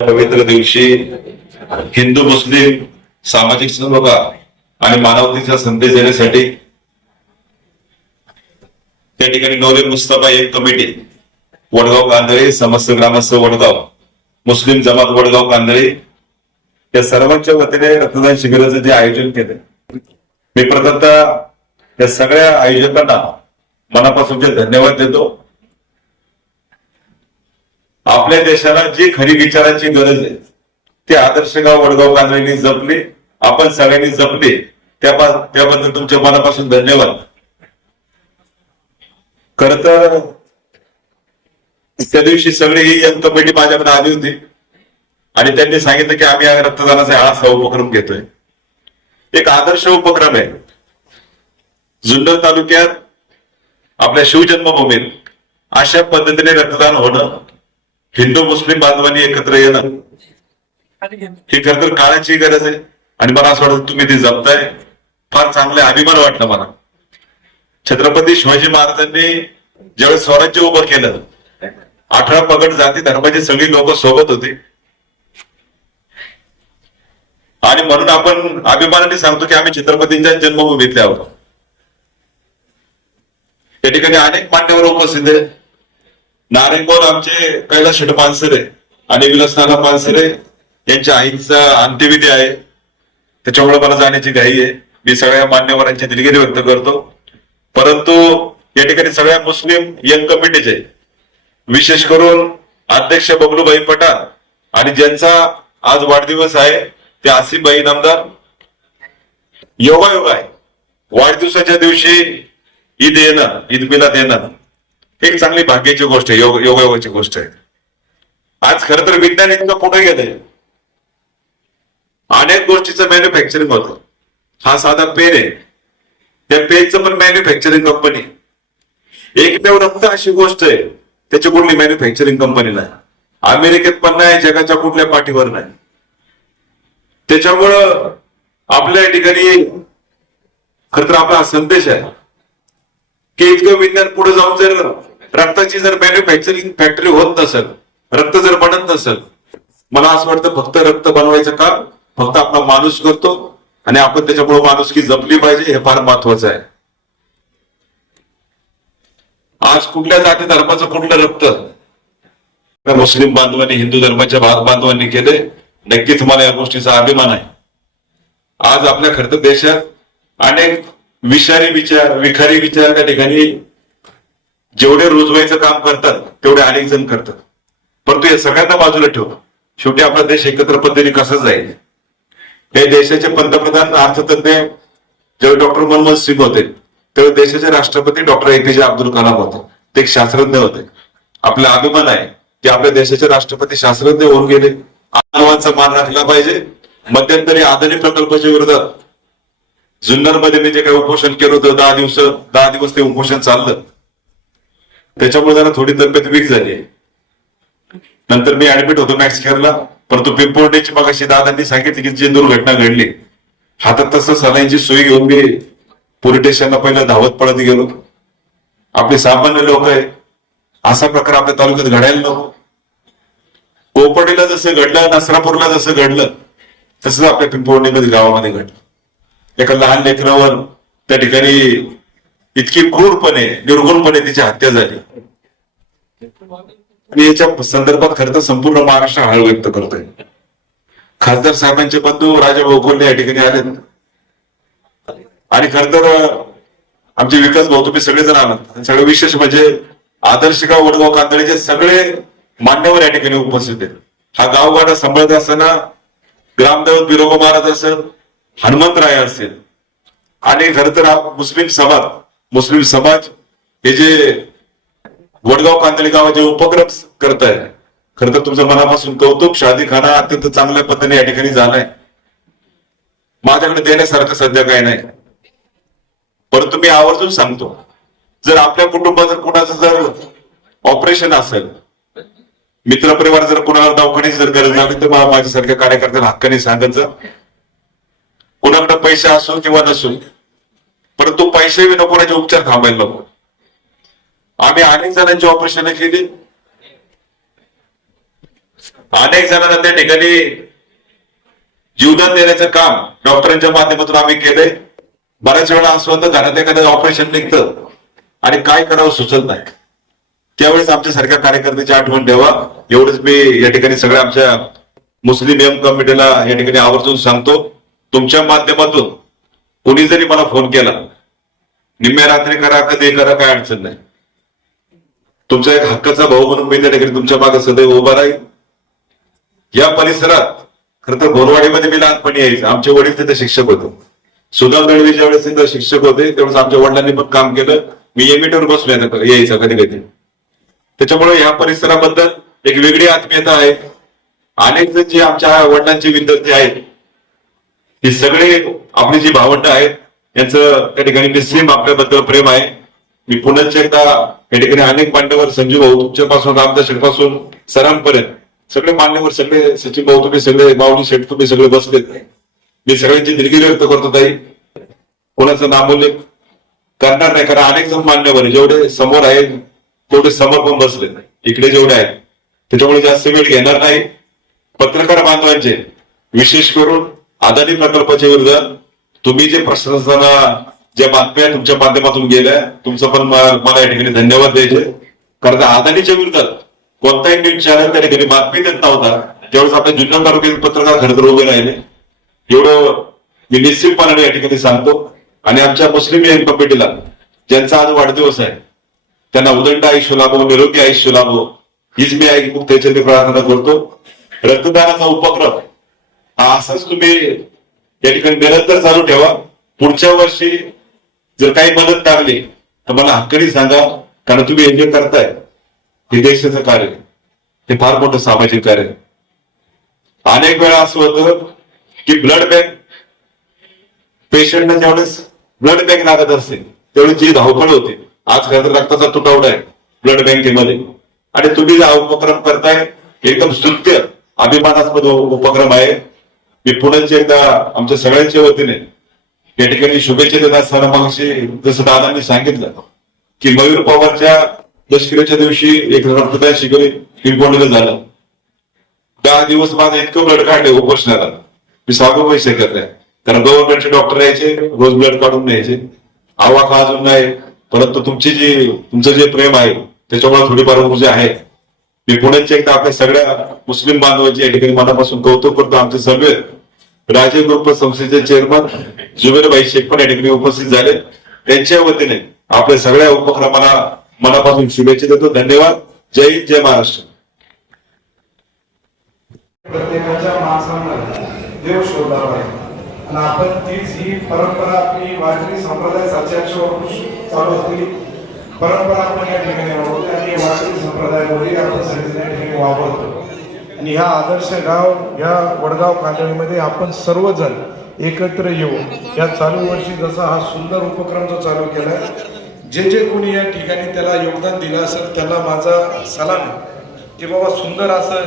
पवित्र दिवशी हिंदू मुस्लिम सामाजिक समता आणि मानवतेचा संदेश देण्यासाठी त्या ठिकाणी नौले मुस्तफा एक कमिटी वडगाव कांदळे, समस्त ग्रामस्थ वडगाव, मुस्लिम जमात वडगाव कांदळे या सर्वांच्या वतीने रक्तदान शिबिराचं जे आयोजन केलं, मी प्रथमतः या सगळ्या आयोजकांना मनापासूनचे धन्यवाद देतो. आपल्या देशाला जी खरी विचारांची गरज आहे ते आदर्श गाव वडगाव कांदळेंनी जपली, आपण सगळ्यांनी जपली, त्याबद्दल तुमच्या मनापासून धन्यवाद. खर तर त्या दिवशी सगळी ही यंग कमिटी माझ्याकडे आली होती आणि त्यांनी सांगितलं की आम्ही रक्तदानाचा हा उपक्रम घेतोय. एक आदर्श उपक्रम आहे. जुन्नर तालुक्यात आपल्या शिवजन्मभूमीत अशा पद्धतीने रक्तदान होणं, हिंदू मुस्लिम बांधवांनी एकत्र येणं ही खर तर काळाची गरज आहे आणि मला असं वाटतं तुम्ही ती जपताय. फार चांगले अभिमान वाटला मला. छत्रपती शिवाजी महाराजांनी ज्यावेळेस स्वराज्य उभं केलं, 18 पगड जाती धर्माची सगळी लोक सोबत होती आणि म्हणून आपण अभिमानाने सांगतो की आम्ही छत्रपतींच्या जन्मभूमीतले आहोत. या ठिकाणी अनेक मान्यवर उपस्थित आहेत. नारायणगाव आमचे कैलास शेठ पानसरे आणि विलासनाना पानसरे यांच्या आईचा अंत्यविधी आहे, त्याच्यामुळे मला जाण्याची घाई आहे. मी सगळ्या मान्यवरांची दिलगिरी व्यक्त करतो. परंतु या ठिकाणी सगळ्या मुस्लिम यंग कमिटीचे विशेष करून अध्यक्ष बबलूभाई पठाण आणि ज्यांचा आज वाढदिवस आहे ते आसिफभाई नामदार, योगायोग आहे. वाढदिवसाच्या दिवशी ईद येणं, ईद मिलाद येणं एक चांगली भाग्याची गोष्ट आहे, योगायोगाची गोष्ट आहे. आज खरं तर विज्ञान इतकं पुढे गेलंय, अनेक गोष्टीचं मॅन्युफॅक्चरिंग होतं. हा साधा पेन आहे, त्या पेनचं पण मॅन्युफॅक्चरिंग कंपनी. एकमेव रक्त अशी गोष्ट आहे त्याची कुठली मॅन्युफॅक्चरिंग कंपनी नाही, अमेरिकेत पण नाही, जगाच्या कुठल्या पाठीवर नाही. त्याच्यामुळं आपल्या ठिकाणी खरं तर आपला हा संदेश आहे की इतकं विज्ञान पुढे जाऊन जर रक्ताची जर मॅन्युफॅक्चरिंग फॅक्टरी होत नसेल, रक्त जर बनत नसेल, मला असं वाटतं फक्त रक्त बनवायचं काम फक्त आपला माणूस करतो आणि आपण त्याच्यामुळे माणुसकी जपली पाहिजे, हे फार महत्वाचं आहे. आज कुठल्या जाती धर्माचं कुठलं रक्त मुस्लिम बांधवांनी, हिंदू धर्माच्या बांधवांनी केले, नक्कीच मला या गोष्टीचा अभिमान आहे. आज आपल्या खरं तर देशात अनेक विखारी विचार त्या ठिकाणी जेवढे रुजवायचं काम करतात तेवढे अनेक जण करतात. परंतु हे सगळ्यांना बाजूला ठेवून शेवटी आपला देश एकत्र पद्धतीने कसा जाईल. हे देशाचे पंतप्रधान अर्थतज्ञ जेव्हा डॉक्टर मनमोहन सिंग होते तेव्हा देशाचे राष्ट्रपती डॉक्टर APJ अब्दुल कलाम होते, ते एक शास्त्रज्ञ होते. आपला अभिमान आहे की आपल्या देशाचे राष्ट्रपती शास्त्रज्ञ होऊन गेले. मानवांचा मान राखला पाहिजे. मध्यंतरी आदानी प्रकल्पाच्या विरोधात जुन्नरमध्ये मी जे काही उपोषण केलं होतं, 10 दिवस ते उपोषण चाललं. त्याच्यामुळे जरा थोडी तब्येत वीक झाली. नंतर मी ऍडमिट होतो मॅक्स केअरला. परंतु पिंपोर्डेची मगाशी दादांनी सांगितली की जी दुर्घटना घडली, हातात तसं सलाईंची सोयी घेऊन मी पोलीस स्टेशनला पहिलं धावत पळत गेलो. आपले सामान्य लोक आहे, असा प्रकार आपल्या तालुक्यात घडायला नको. कोपर्डीला जसं घडलं, नसरापूरला जसं घडलं, तसंच आपल्या पिंपोर्डी गावामध्ये घडलं. एका लहान लेकरावर त्या ठिकाणी इतकी क्रूरपणे, निर्घुणपणे तिची हत्या झाली आणि याच्या संदर्भात खरं तर संपूर्ण महाराष्ट्र हळ व्यक्त करतोय. खासदार साहेबांचे बंधू राजा गोकुलने या ठिकाणी आले आणि खरं तर आमचे विकास भाऊ तुम्ही सगळेजण आलात. सगळं विशेष म्हणजे आदर्श गाव वडगाव कांदळेचे सगळे मान्यवर या ठिकाणी उपस्थित आहेत. हा गावगाडा सांभाळत असताना ग्रामदैवत बिरोबा महाराज असेल, हनुमंतराय असेल आणि खरं तर मुस्लिम समाज हे जे वडगाव कांदळी गावाचे उपक्रम करताय, खरं तर तुमचं मनापासून कौतुक. शादीखाना अत्यंत चांगल्या पद्धतीने या ठिकाणी झालाय. माझ्याकडे देण्यासारखं सध्या काही नाही, परंतु मी आवर्जून सांगतो, जर आपल्या कुटुंबात जर कुणाचं जर ऑपरेशन असेल, मित्रपरिवार जर कुणाला दवाखान्याची जर गरज लागली तर माझ्यासारख्या कार्यकर्त्यांना हक्काने सांगायचं. कुणाकडे पैसे असो किंवा नसो, परंतु पैसे विना कोणाचे उपचार थांबायला नको. आम्ही अनेक जणांची ऑपरेशन केली, अनेक जणांना त्या ठिकाणी जीवदान देण्याचं काम डॉक्टरांच्या माध्यमातून आम्ही केलंय. बऱ्याच वेळा असं होतं घरात एखादं ऑपरेशन निघतं आणि काय करावं सुचत नाही, त्यावेळेस आमच्या सारख्या कार्यकर्त्याची आठवण ठेवा. एवढंच मी या ठिकाणी सगळ्या आमच्या मुस्लिम एम कमिटीला या ठिकाणी आवर्जून सांगतो. तुमच्या माध्यमातून कोणी जरी मला फोन केला, निम्म्या रात्री करा कधी करा, काय अडचण नाही. तुमचा एक हक्काचा भाऊ म्हणून मी त्या ठिकाणी तुमच्या मागे सदैव उभा राहील. या परिसरात खरं तर बोरवाडीमध्ये मी लहानपणी यायचं. आमचे वडील तिथे शिक्षक होते. सुदाम दळवी ज्या वेळेस तिथे शिक्षक होते त्यावेळेस आमच्या वडिलांनी पण काम केलं. मी एमईटीवर बसून यायचं कधी कधी. त्याच्यामुळे या परिसराबद्दल एक वेगळी आत्मीयता आहे. अनेक जण जे आमच्या वडिलांचे विद्यार्थी आहेत, हे सगळे आपली जी भावंड आहेत, यांचं त्या ठिकाणी निस्सीम आपल्याबद्दल प्रेम आहे. मी पुन्हा एकदा या ठिकाणी अनेक मान्यवर, संजीव भाऊ तुमच्यापासून, रामदास शेठपासून सरांपर्यंत सगळे मान्यवर, सगळे सचिन भाऊ तुम्ही सगळे, माऊली शेठ तुम्ही सगळे बसलेत, मी सगळ्यांची दिलगिरी व्यक्त करतो. ताई कोणाचं नामोल्लेख करणार नाही, कारण अनेक जण मान्यवर जेवढे समोर आहेत तेवढे समोर पण बसले इकडे जेवढे आहेत, त्याच्यामुळे जास्त वेळ घेणार नाही. पत्रकार बांधवांचे विशेष करून अदानी प्रकल्पाच्या विरोधात तुम्ही जे प्रशासनाला ज्या बातम्या तुमच्या माध्यमातून गेल्या, तुमचं पण मला या ठिकाणी धन्यवाद द्यायचे. कारण अदानीच्या विरोधात कोणताही न्यूज चॅनल त्या ठिकाणी बातमी देत नव्हता. त्यावेळेस आपल्या जुन्नर तालुक्यातील पत्रकार खरं तर उभे राहिले. एवढं मी निश्चितपणाने या ठिकाणी सांगतो. आणि आमच्या मुस्लिम एम कमिटीला ज्यांचा आज वाढदिवस आहे त्यांना उदंड आयुष्य लाभो, निरोगी आयुष्य लाभो, हीच मी त्याच्यासाठी प्रार्थना करतो. रक्तदानाचा उपक्रम हा असाच तुम्ही या ठिकाणी निरंतर चालू ठेवा. पुढच्या वर्षी जर काही मदत लागली तर मला हक्काने सांगा, कारण तुम्ही एन्जॉय करताय. हे देशाचं कार्य, हे फार मोठं सामाजिक कार्य. अनेक वेळा असं होतं की ब्लड बँक पेशंटना ज्यावेळेस ब्लड बँक लागत असते त्यावेळेस जी धावपळ होते. आज खरं तर रक्ताचा तुटवडा आहे ब्लड बँकेमध्ये, आणि तुम्ही हा उपक्रम करताय एकदम स्तुत्य अभिमानास्पद उपक्रम आहे. मी पुन्हा एकदा आमच्या सगळ्यांच्या वतीने या ठिकाणी शुभेच्छा देत असताना मगाशी जसं दादांनी सांगितलं की मयूर पवारच्या दशकिरीच्या दिवशी एक रक्तदान शिबिर पिंपवणीला झालं. 10 दिवस माझं इतकं ब्लड काढले उपोषणाला, मी सांगू नाही शकत नाही. कारण गव्हर्नमेंटचे डॉक्टर यायचे, रोज ब्लड काढून न्यायचे. आवाका अजून नाही, परंतु तुमचं जे प्रेम आहे त्याच्यामुळे थोडीफार ऊर्जा आहे. मी पुन्हा एकदा आपल्या सगळ्या मुस्लिम बांधवांची या ठिकाणी मनापासून कौतुक करतो. आमचे सर्वे राजे ग्रुप संस्थेचे चेअरमन जुबेरभाई शेख पण या ठिकाणी उपस्थित झाले. त्यांच्या वतीने आपल्या सगळ्या उपक्रमाला मनापासून शुभेच्छा देतो. धन्यवाद. जय हिंद, जय महाराष्ट्र. प्रत्येकाच्या माणसांना देव शोधावा आहे आणि आपण तीच ही परंपरा आपली वारकरी संप्रदाय साच्यावर चालू असलेली परंपरा आपण या ठिकाणी वापरतो आणि वारकरी संप्रदायामध्ये आपण सगळेजण या ठिकाणी वापरतो. आणि ह्या आदर्श गाव, ह्या वडगाव कांदळीमध्ये आपण सर्वजण एकत्र येऊ. या चालू वर्षी जसा हा सुंदर उपक्रम जो चालू केलाय, जे कोणी या ठिकाणी त्याला योगदान दिलं असेल त्यांना माझा सलाम की बाबा सुंदर असं